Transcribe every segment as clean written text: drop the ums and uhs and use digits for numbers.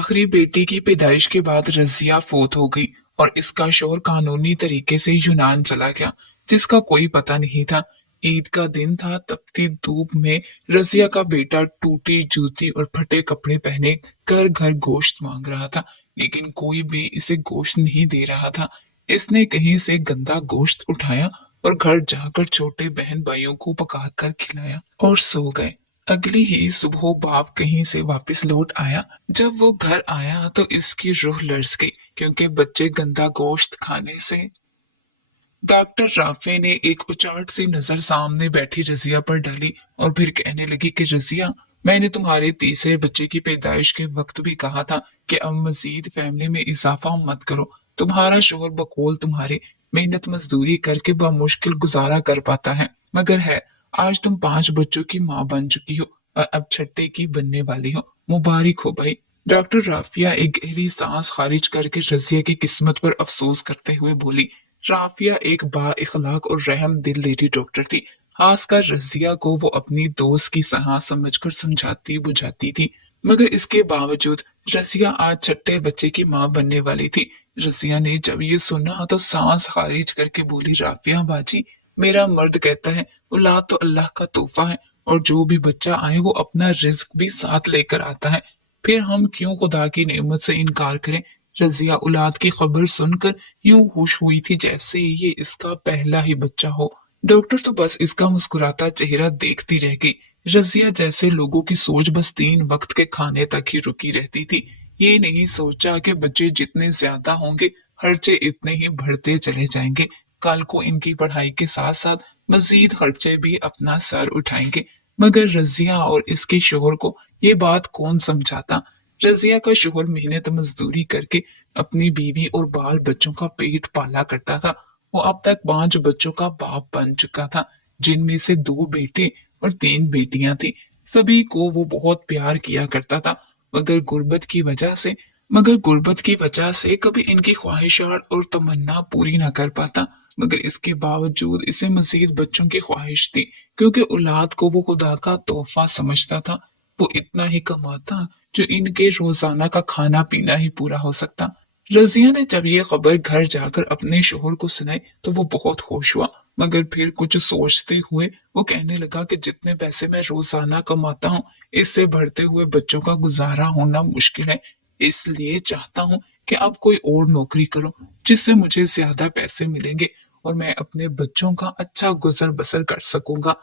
आखिरी बेटी की पैदाइश के बाद रज़िया फौत हो गई और इसका शौहर कानूनी तरीके से यूनान चला गया, जिसका कोई पता नहीं था। ईद का दिन था। तपती धूप में रज़िया का बेटा टूटी जूती और फटे कपड़े पहने घर घर गोश्त मांग रहा था, लेकिन कोई भी इसे गोश्त नहीं दे रहा था। इसने कहीं से गंदा गोश्त उठाया और घर जाकर छोटे बहन भाइयों को पकाकर खिलाया और सो गए। अगली ही सुबह बाप कहीं से वापस लौट आया। जब वो घर आया तो इसकी रूह लर्ज गई, क्योंकि बच्चे गंदा गोश्त खाने से। डॉक्टर राफे ने एक उचाट सी नजर सामने बैठी रजिया पर डाली और फिर कहने लगी कि रजिया, मैंने तुम्हारे तीसरे बच्चे की पैदाइश के वक्त भी कहा था कि अब मजीद फैमिली में इजाफा मत करो। तुम्हारा शोहर बकौल तुम्हारे मेहनत मजदूरी करके मुश्किल गुजारा कर पाता है, मगर है आज तुम 5 बच्चों की माँ बन चुकी हो और अब छठे की बनने वाली हो। मुबारक हो भाई। डॉक्टर राफिया एक गहरी सांस खारिज करके रजिया की किस्मत पर अफसोस करते हुए बोली। राफिया एक बा इखलाक और रहम दिल लेडी डॉक्टर थी। खासकर रजिया को वो अपनी दोस्त की तरह समझकर समझाती बुझाती थी, मगर इसके बावजूद रजिया आज छठे बच्चे की माँ बनने वाली थी। रजिया ने जब ये सुना तो सांस खारिज करके बोली, राफिया बाजी, मेरा मर्द कहता है औलाद तो अल्लाह का तोहफा है और जो भी बच्चा आए वो अपना रिज्क भी साथ लेकर आता है, फिर हम क्यों खुदा की नेमत से इनकार करें। रजिया औलाद की खबर सुनकर यूं खुश हुई थी जैसे ये इसका पहला ही बच्चा हो। डॉक्टर तो बस इसका मुस्कुराता चेहरा देखती रह गई। रजिया जैसे लोगों की सोच बस 3 वक्त के खाने तक ही रुकी रहती थी। ये नहीं सोचा कि बच्चे जितने ज्यादा होंगे खर्चे इतने ही बढ़ते चले जाएंगे। कल को इनकी पढ़ाई के साथ साथ मजीद खर्चे भी अपना सर उठाएंगे। मगर रजिया और इसके शोहर को ये बात कौन समझाता। रजिया का शोहर मेहनत मजदूरी करके अपनी बीवी और बाल बच्चों का पेट पाला करता था। वो अब तक 5 बच्चों का बाप बन चुका था, जिनमें से 2 बेटे और 3 बेटियां थी। सभी को वो बहुत प्यार किया करता था, मगर गुर्बत की वजह से कभी इनकी ख्वाहिशात और तमन्ना पूरी ना कर पाता। मगर इसके बावजूद इसे मजीद बच्चों की ख्वाहिश थी, क्योंकि औलाद को वो खुदा का तोहफा समझता था। वो इतना ही कमाता जो इनके रोजाना का खाना पीना ही पूरा हो सकता। रजिया ने जब ये खबर घर जाकर अपने शोहर को सुनाई तो वो बहुत खुश हुआ, मगर फिर कुछ सोचते हुए वो कहने लगा कि जितने पैसे मैं रोजाना कमाता हूँ, इससे बढ़ते हुए बच्चों का गुजारा होना मुश्किल है। इसलिए चाहता हूँ कि अब कोई और नौकरी करूं जिससे मुझे ज्यादा पैसे मिलेंगे और मैं अपने बच्चों का अच्छा गुजर बसर कर सकूंगा।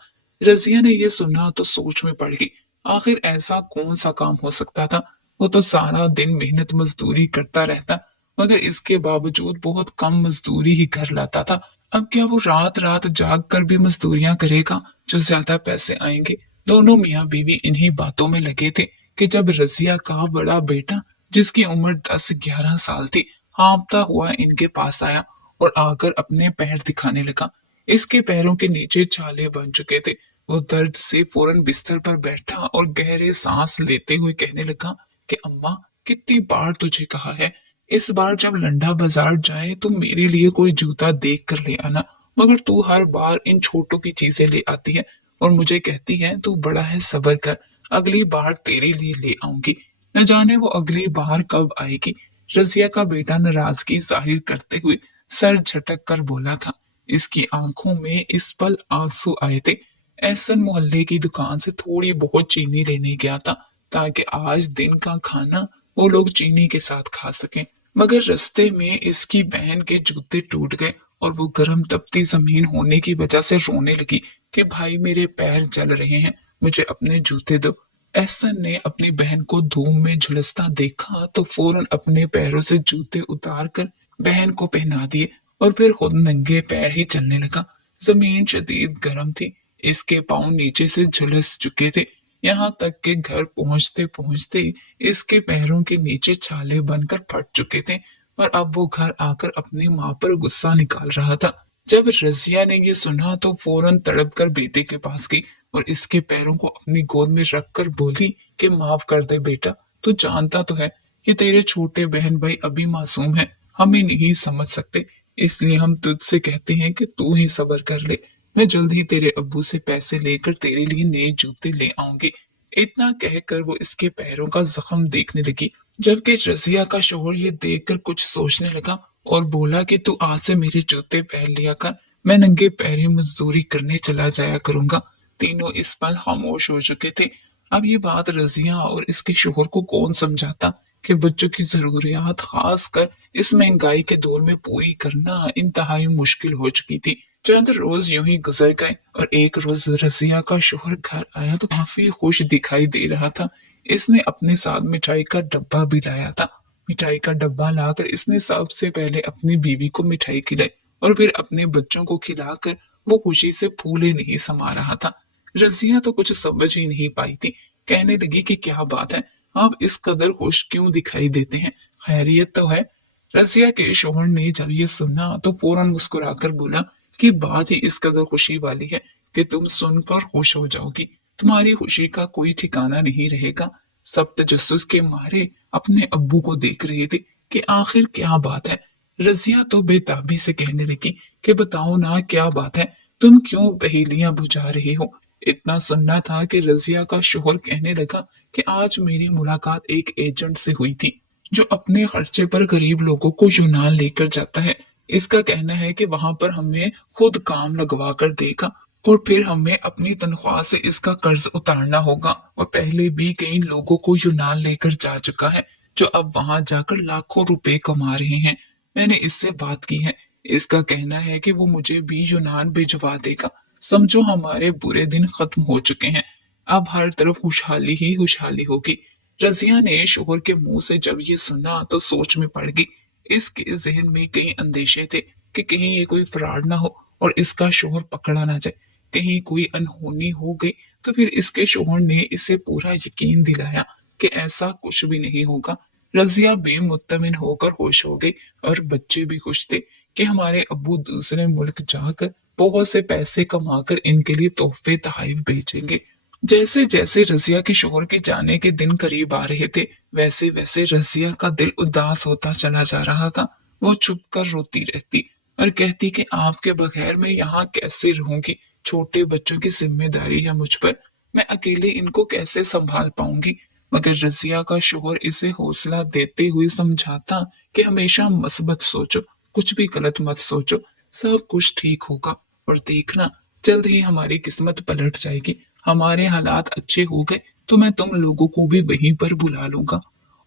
रजिया ने यह सुना तो सोच में पड़ गई। आखिर ऐसा कौन सा काम हो सकता था। वो तो सारा दिन मेहनत मजदूरी करता रहता, मगर इसके बावजूद बहुत कम मजदूरी ही कर लाता था। अब क्या वो रात रात जाग कर भी मजदूरियां करेगा जो ज्यादा पैसे आएंगे। दोनों मियाँ बीवी इन्हीं बातों में लगे थे कि जब रजिया का बड़ा बेटा, जिसकी उम्र 10-11 साल थी, हाँफता हुआ इनके पास आया और आकर अपने पैर दिखाने लगा। इसके पैरों के नीचे छाले बन चुके थे। वो दर्द से फौरन बिस्तर पर बैठा और गहरे सांस लेते हुए कहने लगा कि अम्मा, कितनी बार तुझे कहा है, इस बार जब लंडा बाजार जाए तो मेरे लिए कोई जूता देख कर ले आना, मगर तू हर बार इन छोटों की चीजें ले आती है और मुझे कहती है तू बड़ा है, सब्र कर, अगली बार तेरे लिए ले आऊंगी। न जाने वो अगली बार कब आएगी। रजिया का बेटा नाराजगी जाहिर करते हुए सर झटक कर बोला था। इसकी आंखों में इस पल आंसू आए थे। एहसन मोहल्ले की दुकान से थोड़ी बहुत चीनी लेने गया था ताकि आज दिन का खाना वो लोग चीनी के साथ खा सकें, मगर रास्ते में इसकी बहन के जूते टूट गए और वो गर्म तपती जमीन होने की वजह से रोने लगी कि भाई मेरे पैर जल रहे हैं, मुझे अपने जूते दो। एहसन ने अपनी बहन को धूम में झुलसता देखा तो फौरन अपने पैरों से जूते उतार कर बहन को पहना दिए और फिर खुद नंगे पैर ही चलने लगा। जमीन शदीद गर्म थी, इसके पांव नीचे से झुलस चुके थे, यहाँ तक कि घर पहुंचते पहुंचते इसके पैरों के नीचे छाले बनकर फट चुके थे और अब वो घर आकर अपनी माँ पर गुस्सा निकाल रहा था। जब रजिया ने ये सुना तो फौरन तड़प कर बेटे के पास गई और इसके पैरों को अपनी गोद में रखकर बोली कि माफ कर दे बेटा, तू जानता तो है कि तेरे छोटे बहन भाई अभी मासूम हैं, हमें नहीं समझ सकते, इसलिए हम तुझसे कहते हैं कि तू ही सब्र कर ले। मैं जल्द ही तेरे अब्बू से पैसे लेकर तेरे लिए नए जूते ले आऊंगी। इतना कहकर वो इसके पैरों का जख्म देखने लगी जबकि रजिया का शोहर ये देखकर कुछ सोचने लगा और बोला कि तू आज से मेरे जूते पहन लिया कर, मैं नंगे पैरी मजदूरी करने चला जाया करूंगा। तीनों इस पल खामोश हो चुके थे। अब ये बात रजिया और इसके शोहर को कौन समझाता कि बच्चों की जरूरियात खासकर इस महंगाई के दौर में पूरी करना इंतहाई मुश्किल हो चुकी थी। चंद रोज यूं ही गुजर गए और एक रोज रजिया का शोहर घर आया तो काफी खुश दिखाई दे रहा था। इसने अपने साथ मिठाई का डब्बा भी लाया था। मिठाई का डब्बा लाकर इसने सबसे पहले अपनी बीवी को मिठाई खिलाई और फिर अपने बच्चों को खिलाकर वो खुशी से फूले नहीं समा रहा था। रजिया तो कुछ समझ ही नहीं पाई थी। कहने लगी कि क्या बात है, आप इस कदर खुश क्यों दिखाई देते हैं, खैरियत तो है? रजिया के शोहर ने जब ये सुना तो फौरन मुस्कुराकर बोला कि बात ही इस कदर खुशी वाली है कि तुम सुनकर खुश हो जाओगी। तुम्हारी खुशी का कोई ठिकाना नहीं रहेगा। सब तजस्सुस के मारे अपने अब्बू को देख रहे थे कि आखिर क्या बात है। रजिया तो बेताबी से कहने लगी कि बताओ ना क्या बात है, तुम क्यों पहेलियां बुझा रहे हो? इतना सुनना था कि रजिया का शोहर कहने लगा कि आज मेरी मुलाकात एक एजेंट से हुई थी जो अपने खर्चे पर गरीब लोगों को यूनान लेकर जाता है। इसका कहना है कि वहां पर हमें खुद काम लगवा कर देगा और फिर हमें अपनी तनख्वाह से इसका कर्ज उतारना होगा। और पहले भी कई लोगों को यूनान लेकर जा चुका है जो अब वहां जाकर लाखों रुपए कमा रहे हैं। मैंने इससे बात की है। इसका कहना है कि वो मुझे भी यूनान भिजवा देगा। समझो हमारे बुरे दिन खत्म हो चुके हैं। अब हर तरफ खुशहाली ही खुशहाली होगी। रजिया ने शोहर के मुंह से जब ये सुना तो सोच में पड़ गई। इसके जहन में कई अंदेशे थे कि कहीं ये कोई फ्रॉड ना हो और इसका शोहर पकड़ा ना जाए। कहीं कोई अनहोनी हो गई तो फिर इसके शोहर ने इसे पूरा यकीन दिलाया कि ऐसा कुछ भी नहीं होगा। रजिया बेमुत्तमिन होकर खुश हो गई और बच्चे भी खुश थे कि हमारे अब्बू दूसरे मुल्क जाकर बहुत से पैसे कमाकर इनके लिए तोहफे तहफ भेजेंगे। जैसे जैसे रजिया के शोहर के जाने के दिन करीब आ रहे थे वैसे वैसे रजिया का दिल उदास होता चला जा रहा था। वो चुप कर रोती रहती और कहती कि आपके बगैर मैं यहाँ कैसे रहूंगी, छोटे बच्चों की जिम्मेदारी है मुझ पर, मैं अकेले इनको कैसे संभाल पाऊंगी। मगर रजिया का शोहर इसे हौसला देते हुए समझाता कि हमेशा मस्बत सोचो, कुछ भी गलत मत सोचो, सब कुछ ठीक होगा और देखना जल्द ही हमारी किस्मत पलट जाएगी। हमारे हालात अच्छे हो गए तो मैं तुम लोगों को भी वहीं पर बुला लूंगा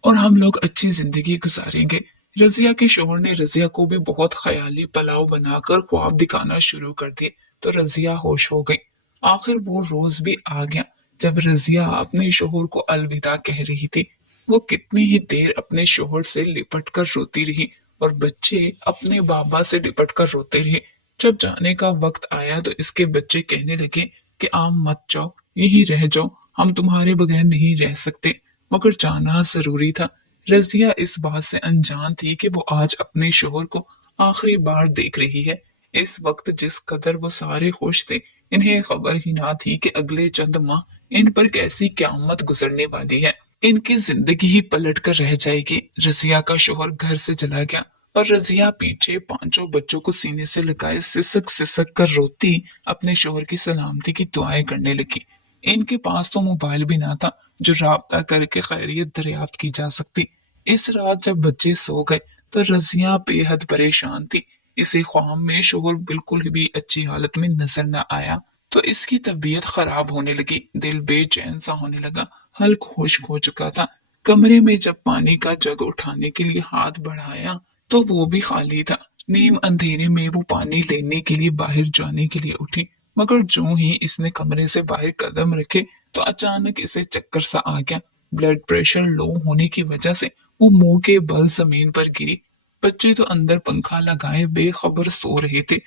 और हम लोग अच्छी जिंदगी गुजारेंगे। रजिया के शोहर ने रजिया को भी बहुत ख्याली पलाव बनाकर ख्वाब दिखाना शुरू कर दिए तो रजिया होश हो गई। आखिर वो रोज भी आ गया जब रजिया अपने शोहर को अलविदा कह रही थी। वो कितनी ही देर अपने शोहर से लिपट कर रोती रही और बच्चे अपने बाबा से लिपट कर रोते रहे। जब जाने का वक्त आया तो इसके बच्चे कहने लगे कि आप मत जाओ, यहीं रह जाओ, हम तुम्हारे बगैर नहीं रह सकते। मगर जाना जरूरी था। रजिया इस बात से अनजान थी कि वो आज अपने शोहर को आखिरी बार देख रही है। इस वक्त जिस कदर वो सारे खुश थे, इन्हें खबर ही ना थी कि अगले चंद माह इन पर कैसी क्यामत गुजरने वाली है। इनकी जिंदगी ही पलट कर रह जाएगी। रजिया का शोहर घर से चला गया और रजिया पीछे पांचों बच्चों को सीने से लगाए सिसक सिसक कर रोती अपने शोहर की सलामती की दुआएं करने लगी। इनके पास तो मोबाइल भी ना था जो राब्ता करके खैरियत दरियाफ्त की जा सकती। इस रात जब बच्चे सो गए तो रजिया बेहद परेशान थी। इसे ख्वाब में शोहर बिल्कुल भी अच्छी हालत में नजर न आया तो इसकी तबीयत खराब होने लगी, दिल बेचैन सा होने लगा, हल्क खुश्क हो चुका था। कमरे में जब पानी का जग उठाने के लिए हाथ बढ़ाया तो वो भी खाली था। नीम अंधेरे में वो पानी लेने के लिए बाहर जाने के लिए उठी, मगर जो ही इसने कमरे से बाहर कदम रखे तो अचानक इसे चक्कर सा आ गया। ब्लड प्रेशर लो होने की वजह से वो मुंह के बल जमीन पर गिरी। बच्चे तो अंदर पंखा लगाए बेखबर सो रहे थे।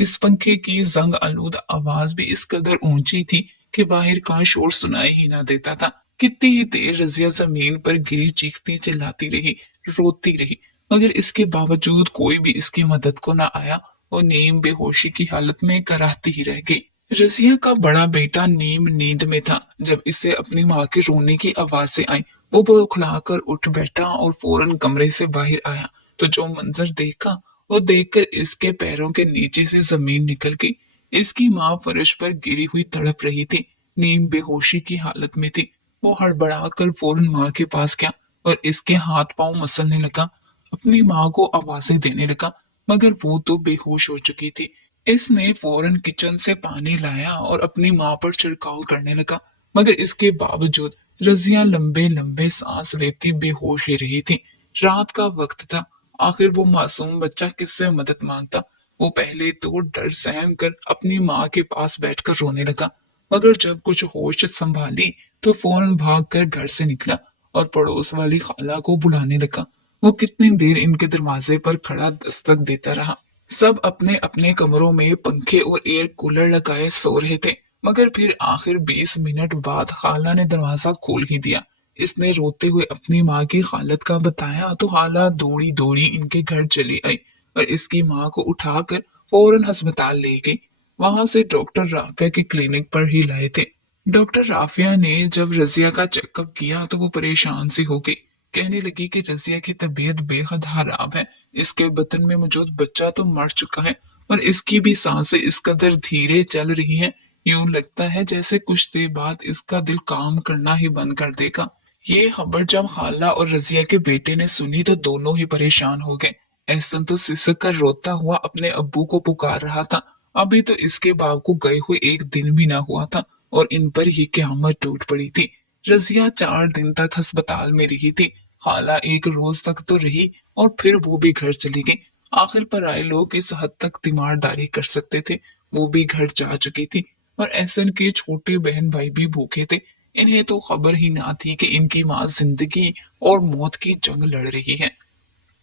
इस पंखे की जंग आलूद आवाज भी इस कदर ऊंची थी कि बाहर का शोर सुनाई ही ना देता था। कितनी ही देर रजिया जमीन पर गिरी चीखती चिल्लाती रही, रोती रही, मगर इसके बावजूद कोई भी इसकी मदद को ना आया और नीम बेहोशी की हालत में कराहती ही रह गई। रजिया का बड़ा बेटा नीम नींद में था जब इसे अपनी माँ के रोने की आवाजें आई। वो बौखलाकर उठ बैठा और फौरन कमरे से बाहर आया तो जो मंजर देखा वो देखकर इसके पैरों के नीचे से जमीन निकल गई। इसकी माँ फर्श पर गिरी हुई तड़प रही थी। नीम बेहोशी की हालत में थी। वो हड़बड़ाकर फौरन माँ के पास गया और इसके हाथ पांव मसलने लगा। अपनी माँ को आवाजें देने लगा, मगर वो तो बेहोश हो चुकी थी। इसने फौरन किचन से पानी लाया और अपनी माँ पर छिड़काव करने लगा, मगर इसके बावजूद रजिया लंबे लंबे सांस लेती बेहोश ही रही थी। रात का वक्त था। आखिर वो मासूम बच्चा किससे मदद मांगता। वो पहले तो डर सहम कर अपनी माँ के पास बैठकर रोने लगा, मगर जब कुछ होश संभाली तो फौरन भागकर घर से निकला और पड़ोस वाली खाला को बुलाने लगा। वो कितनी देर इनके दरवाजे पर खड़ा दस्तक देता रहा। सब अपने अपने कमरों में पंखे और एयर कूलर लगाए सो रहे थे, मगर फिर आखिर 20 मिनट बाद खाला ने दरवाजा खोल ही दिया। इसने रोते हुए अपनी माँ की हालत का बताया तो खाला दौड़ी दौड़ी इनके घर चली आई और इसकी माँ को उठाकर फौरन अस्पताल ले गई। वहां से डॉक्टर राफिया के क्लिनिक पर ही लाए थे। डॉक्टर राफिया ने जब रजिया का चेकअप किया तो वो परेशान सी हो गई। कहने लगी कि रजिया की तबीयत बेहद खराब है। इसके बदन में मौजूद बच्चा तो मर चुका है और इसकी भी सांसें इस कदर धीरे चल रही हैं, यूं लगता है जैसे कुछ देर बाद इसका दिल काम करना ही बंद कर देगा। ये खबर जब खाला और रजिया के बेटे ने सुनी तो दोनों ही परेशान हो गए। एहसन तो सिसक कर रोता हुआ अपने अब्बू को पुकार रहा था। अभी तो इसके बाप को गए हुए एक दिन भी ना हुआ था और इन पर ही क़यामत टूट पड़ी थी। रजिया 4 दिन तक अस्पताल में रही थी। खाला एक रोज तक तो रही और फिर वो भी घर चली गई। आखिर पराए लोग इस हद तक तीमारदारी कर सकते थे। वो भी घर जा चुकी थी और एहसन के छोटे बहन भाई भी भूखे थे। इन्हें तो खबर ही ना थी कि इनकी माँ जिंदगी और मौत की जंग लड़ रही है।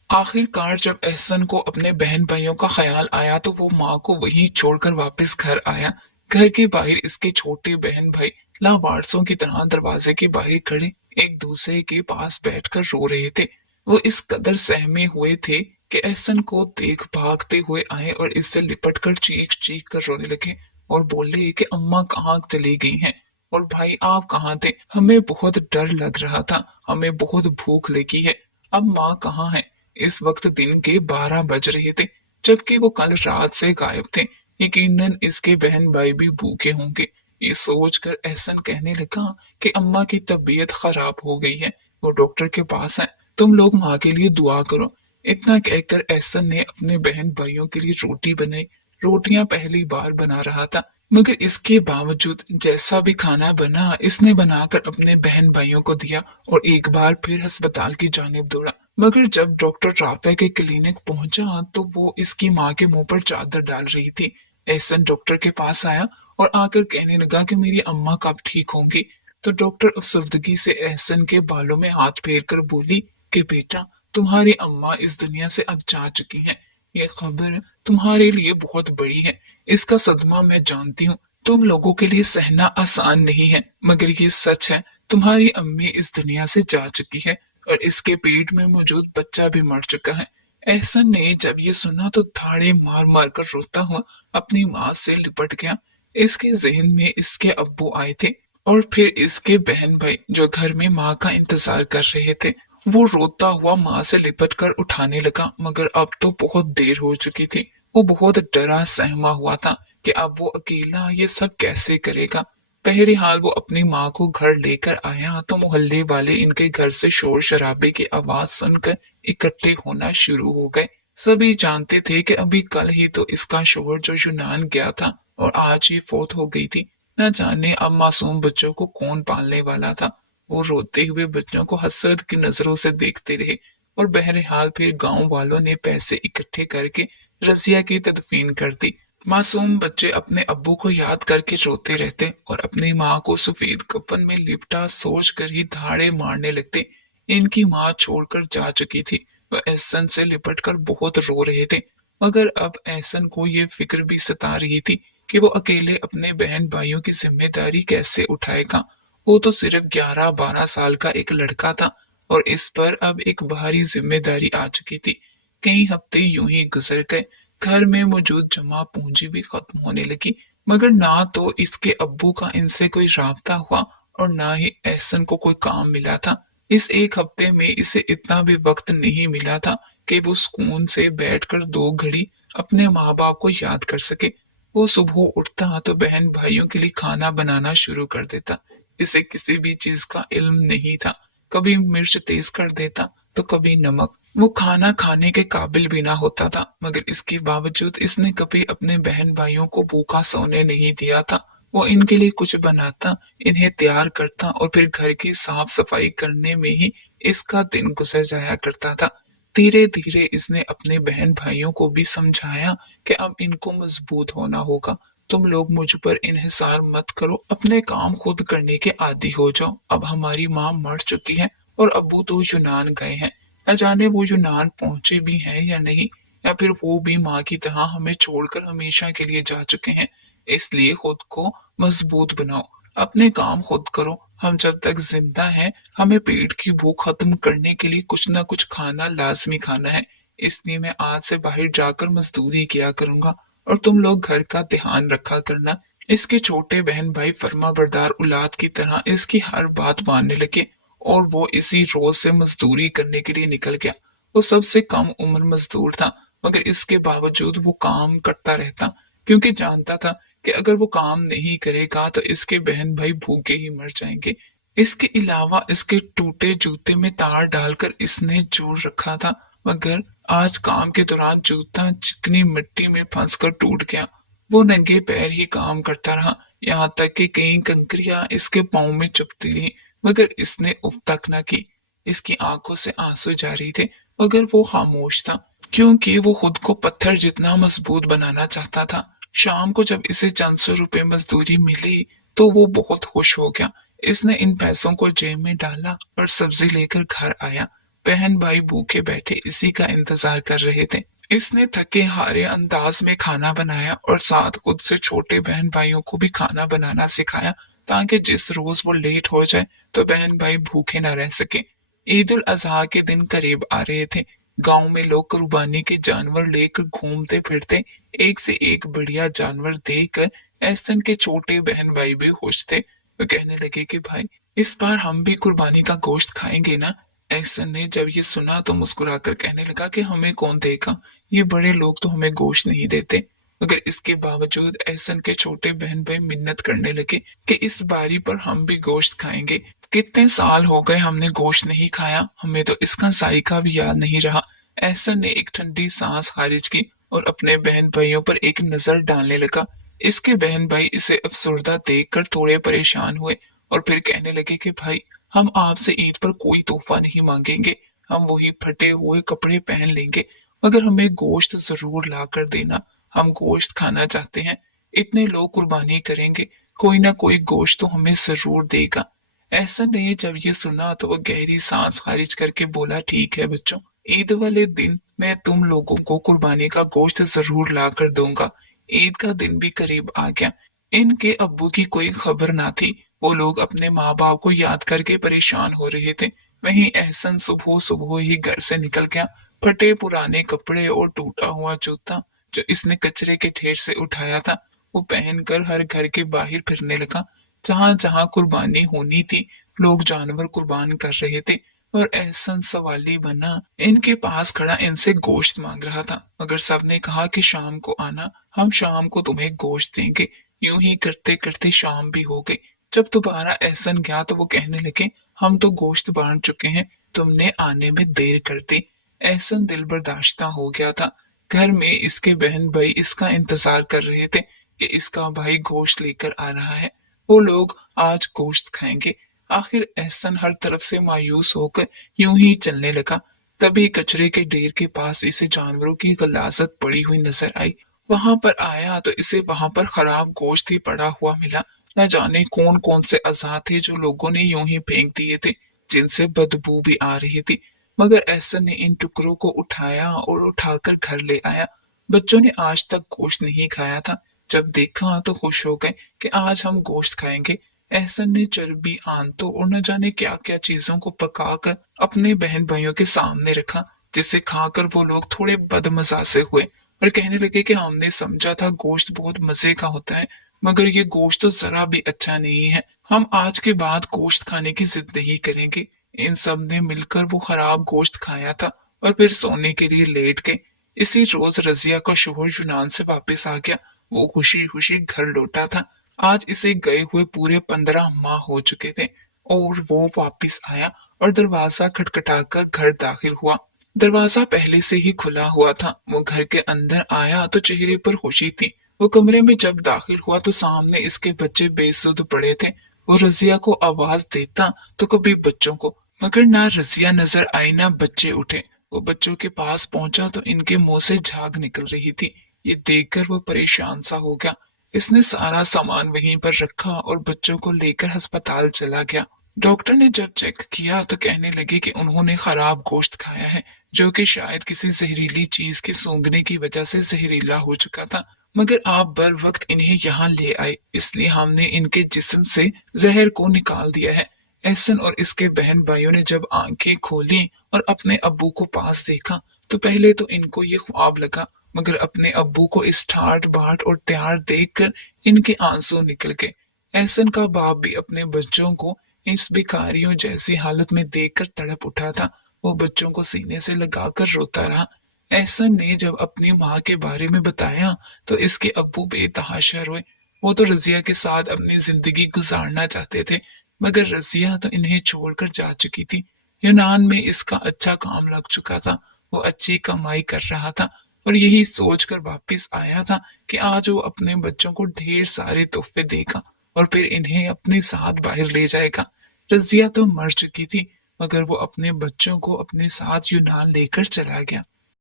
आखिरकार जब एहसन को अपने बहन भाइयों का ख्याल आया तो वो माँ को वहीं छोड़कर वापस घर आया। घर के बाहर इसके छोटे बहन भाई लावारसों की तरह दरवाजे के बाहर खड़े एक दूसरे के पास बैठकर रो रहे थे। वो इस कदर सहमे हुए थे कि एहसन को देख भागते हुए आए और इससे लिपट कर चीख चीख कर रोने लगे और बोले कि अम्मा कहाँ चली गई हैं और भाई आप कहाँ थे, हमें बहुत डर लग रहा था, हमें बहुत भूख लगी है, अब माँ कहाँ है। इस वक्त दिन के 12 बज रहे थे, जबकि वो कल रात से गायब थे। यकीनन इसके बहन भाई भी भूखे होंगे। ये सोचकर एहसन कहने लगा कि अम्मा की तबीयत खराब हो गई है, वो डॉक्टर के पास है, तुम लोग माँ के लिए दुआ करो। इतना कहकर एहसन ने अपने बहन भाइयों के लिए रोटी बनाई। रोटियां पहली बार बना रहा था, मगर इसके बावजूद जैसा भी खाना बना इसने बनाकर अपने बहन भाइयों को दिया और एक बार फिर अस्पताल की जानिब दौड़ा। मगर जब डॉक्टर राफे के क्लिनिक पहुंचा तो वो इसकी माँ के मुंह पर चादर डाल रही थी। एहसन डॉक्टर के पास आया और आकर कहने लगा कि मेरी अम्मा कब ठीक होंगी। तो डॉक्टर अफसरदगी से एहसन के बालों में हाथ फेर कर बोली कि बेटा, तुम्हारी अम्मा इस दुनिया से अब जा चुकी हैं। ये खबर तुम्हारे लिए बहुत बड़ी है। इसका सदमा मैं जानती हूँ, तुम लोगों के लिए सहना आसान नहीं है, मगर ये सच है, तुम्हारी अम्मी इस दुनिया से जा चुकी है और इसके पेट में मौजूद बच्चा भी मर चुका है। एहसन ने जब ये सुना तो धाड़े मार मार कर रोता हुआ अपनी माँ से लिपट गया। इसके जहन में इसके अब्बू आए थे और फिर इसके बहन भाई जो घर में माँ का इंतजार कर रहे थे। वो रोता हुआ माँ से लिपट कर उठाने लगा, मगर अब तो बहुत देर हो चुकी थी। वो बहुत डरा सहमा हुआ था कि अब वो अकेला ये सब कैसे करेगा। बहरहाल वो अपनी माँ को घर लेकर आया तो मोहल्ले वाले इनके घर से शोर शराबे की आवाज सुनकर इकट्ठे होना शुरू हो गए। सभी जानते थे कि अभी कल ही तो इसका शोहर जो यूनान गया था और आज ही फौत हो गई थी। न जाने अब मासूम बच्चों को कौन पालने वाला था। वो रोते हुए बच्चों को हसरत की नजरों से देखते रहे और बहरहाल फिर गांव वालों ने पैसे इकट्ठे करके रजिया की तदफीन कर दी। मासूम बच्चे अपने अब्बू को याद करके रोते रहते और अपनी माँ को सफेद कफन में लिपटा सोच कर ही धाड़े मारने लगते। इनकी माँ छोड़कर जा चुकी थी। वह एहसन से लिपट कर बहुत रो रहे थे, मगर अब एहसन को ये फिक्र भी सता रही थी कि वो अकेले अपने बहन भाइयों की जिम्मेदारी कैसे उठाएगा। वो तो सिर्फ 11-12 साल का एक लड़का था और इस पर अब एक भारी जिम्मेदारी आ चुकी थी। कई हफ्ते यूं ही गुजर गए। घर में मौजूद जमा पूंजी भी खत्म होने लगी, मगर ना तो इसके अब्बू का इनसे कोई राबता हुआ और ना ही एहसन को कोई काम मिला था। इस एक हफ्ते में इसे इतना भी वक्त नहीं मिला था कि वो सुकून से बैठकर 2 घड़ी अपने माँ बाप को याद कर सके। वो सुबह उठता तो बहन भाइयों के लिए खाना बनाना शुरू कर देता। इसे किसी भी चीज का इल्म नहीं था। कभी मिर्च तेज कर देता तो कभी नमक। वो खाना खाने के काबिल भी ना होता था, मगर इसके बावजूद इसने कभी अपने बहन भाइयों को भूखा सोने नहीं दिया था। वो इनके लिए कुछ बनाता, इन्हें तैयार करता और फिर घर की साफ सफाई करने में ही इसका दिन गुजर जाया करता था। धीरे धीरे इसने अपने बहन भाइयों को भी समझाया कि अब इनको मजबूत होना होगा। तुम लोग मुझ पर इन्हिसार मत करो, अपने काम खुद करने के आदी हो जाओ। अब हमारी माँ मर चुकी है और अब्बू तो यूनान गए हैं। न जाने वो यूनान पहुंचे भी हैं या नहीं, या फिर वो भी माँ की तरह हमें छोड़कर हमेशा के लिए जा चुके हैं। इसलिए खुद को मजबूत बनाओ, अपने काम खुद करो। हम जब तक जिंदा हैं, हमें पेट की भूख खत्म करने के लिए कुछ ना कुछ खाना लाजमी खाना है। इसलिए मैं आज से बाहर जाकर मजदूरी किया करूंगा और तुम लोग घर का ध्यान रखा करना। इसके छोटे बहन भाई फर्माबरदार औलाद की तरह इसकी हर बात मानने लगे और वो इसी रोज से मजदूरी करने के लिए निकल गया। वो सबसे कम उम्र मजदूर था, मगर इसके बावजूद वो काम करता रहता, क्योंकि जानता था कि अगर वो काम नहीं करेगा तो इसके बहन भाई भूखे ही मर जाएंगे। इसके अलावा इसके टूटे जूते में तार डालकर इसने जोड़ रखा था, मगर आज काम के दौरान जूता चिकनी मिट्टी में फंसकर टूट गया। वो नंगे पैर ही काम करता रहा, यहाँ तक कि कई कंकरियां इसके पाँव में चुभती रही, मगर इसने उफ तक न की। इसकी आंखों से आंसू जारी थे, मगर वो खामोश था, क्योंकि वो खुद को पत्थर जितना मजबूत बनाना चाहता था। शाम को जब इसे चंद सौ रुपए मजदूरी मिली तो वो बहुत खुश हो गया। इसने इन पैसों को जेब में डाला और सब्जी लेकर घर आया। बहन भाई भूखे बैठे इसी का इंतजार कर रहे थे। इसने थके हारे अंदाज में खाना बनाया और साथ खुद से छोटे बहन भाइयों को भी खाना बनाना सिखाया, ताकि जिस रोज वो लेट हो जाए तो बहन भाई भूखे न रह सके। ईद उल अजहा के दिन करीब आ रहे थे। गांव में लोग कुर्बानी के जानवर लेकर घूमते फिरते। एक से एक बढ़िया जानवर देखकर एहसन के छोटे बहन भाई भी खुश थे। वो कहने लगे कि भाई, इस बार हम भी कुर्बानी का गोश्त खाएंगे ना। एहसन ने जब ये सुना तो मुस्कुराकर कहने लगा कि हमें कौन देगा, ये बड़े लोग तो हमें गोश्त नहीं देते। मगर इसके बावजूद एहसन के छोटे बहन भाई मिन्नत करने लगे कि इस बारी पर हम भी गोश्त खाएंगे। कितने साल हो गए हमने गोश्त नहीं खाया, हमें तो इसका जायका भी याद नहीं रहा। एहसन ने एक ठंडी सांस खारिज की और अपने बहन भाइयों पर एक नजर डालने लगा। इसके बहन भाई इसे अफसरदा देखकर थोड़े परेशान हुए और फिर कहने लगे कि भाई, हम आपसे ईद पर कोई तोहफा नहीं मांगेंगे, हम वही फटे हुए कपड़े पहन लेंगे, मगर हमें गोश्त जरूर ला कर देना, हम गोश्त खाना चाहते हैं। इतने लोग कुर्बानी करेंगे, कोई ना कोई गोश्त तो हमें जरूर देगा। ऐसा ने जब ये सुना तो वो गहरी सांस खारिज करके बोला, ठीक है बच्चों, ईद वाले दिन मैं तुम लोगों को कुर्बानी का गोश्त जरूर ला कर दूंगा। ईद का दिन भी करीब आ गया। इनके अब्बू की कोई खबर ना थी। वो लोग अपने माँ बाप को याद करके परेशान हो रहे थे। वहीं एहसन सुबह सुबह ही घर से निकल गया। फटे पुराने कपड़े और टूटा हुआ जूता जो इसने कचरे के ढेर से उठाया था, वो पहनकर हर घर के बाहर फिरने लगा। जहां जहां कुर्बानी होनी थी, लोग जानवर कुर्बान कर रहे थे और एहसन सवाली बना इनके पास खड़ा इनसे गोश्त मांग रहा था। मगर सबने कहा कि शाम को आना, हम शाम को तुम्हें गोश्त देंगे। यूं ही करते करते शाम भी हो गई। जब दोबारा एहसन गया तो वो कहने लगे, हम तो गोश्त बांट चुके हैं, तुमने आने में देर कर दी। एहसन दिल बर्दाश्ता हो गया था। घर में इसके बहन भाई इसका इंतजार कर रहे थे कि इसका भाई गोश्त लेकर आ रहा है, वो लोग आज गोश्त खाएंगे। आखिर एहसन हर तरफ से मायूस होकर यूं ही चलने लगा। तभी कचरे के ढेर के पास इसे जानवरों की गलाजत पड़ी हुई नजर आई। वहां पर आया तो इसे वहां पर खराब गोश्त ही पड़ा हुआ मिला। न जाने कौन कौन से अज़ा थे जो लोगों ने यूं ही फेंक दिए थे, जिनसे बदबू भी आ रही थी। मगर एहसन ने इन टुकड़ों को उठाया और उठाकर घर ले आया। बच्चों ने आज तक गोश्त नहीं खाया था। जब देखा तो खुश हो गए कि आज हम गोश्त खाएंगे। एहसन ने चर्बी, आंतों और न जाने क्या क्या चीजों को पकाकर अपने बहन भाइयों के सामने रखा, जिसे खाकर वो लोग थोड़े बदमजासे हुए और कहने लगे कि हमने समझा था गोश्त बहुत मजे का होता है, मगर ये गोश्त तो जरा भी अच्छा नहीं है। हम आज के बाद गोश्त खाने की जिद नहीं करेंगे। इन सब ने मिलकर वो खराब गोश्त खाया था और फिर सोने के लिए लेट गए। इसी रोज रजिया का शोहर यूनान से वापस आ गया। वो खुशी खुशी घर लौटा था। आज इसे गए हुए पूरे 15 माह हो चुके थे। और वो वापस आया और दरवाजा खटखटाकर घर दाखिल हुआ। दरवाजा पहले से ही खुला हुआ था। वो घर के अंदर आया तो चेहरे पर खुशी थी। वो कमरे में जब दाखिल हुआ तो सामने इसके बच्चे बेसुध पड़े थे। वो रजिया को आवाज देता तो कभी बच्चों को, मगर ना रजिया नजर आई ना बच्चे उठे। वो बच्चों के पास पहुंचा तो इनके मुंह से झाग निकल रही थी। ये देखकर वो परेशान सा हो गया। इसने सारा सामान वहीं पर रखा और बच्चों को लेकर अस्पताल चला गया। डॉक्टर ने जब चेक किया तो कहने लगे कि उन्होंने खराब गोश्त खाया है, जो कि शायद किसी जहरीली चीज के सूंघने की वजह से जहरीला हो चुका था। मगर आप बर वक्त इन्हें यहाँ ले आए, इसलिए हमने इनके जिस्म से जहर को निकाल दिया है। एहसन और इसके बहन भाइयों ने जब आंखें खोली और अपने अब्बू को पास देखा तो पहले तो इनको ये ख्वाब लगा, मगर अपने अब्बू को इस ठाट बाट और तैयार देखकर इनके आंसू निकल गए। एहसन का बाप भी अपने बच्चों को इस भिखारियों जैसी हालत में देखकर तड़प उठा था। वो बच्चों को सीने से लगाकर रोता रहा। एहसन ने जब अपनी माँ के बारे में बताया तो इसके अब्बू बेतहाशा रोए। वो तो रजिया के साथ अपनी जिंदगी गुजारना चाहते थे, मगर रजिया तो इन्हें छोड़कर जा चुकी थी। यूनान में इसका अच्छा काम लग चुका था। वो अच्छी कमाई कर रहा था और यही सोचकर वापस आया था कि आज वो अपने बच्चों को ढेर सारे तोहफे देगा और फिर इन्हें अपने साथ बाहर ले जाएगा। रजिया तो मर चुकी थी, मगर वो अपने बच्चों को अपने साथ यूनान लेकर चला गया।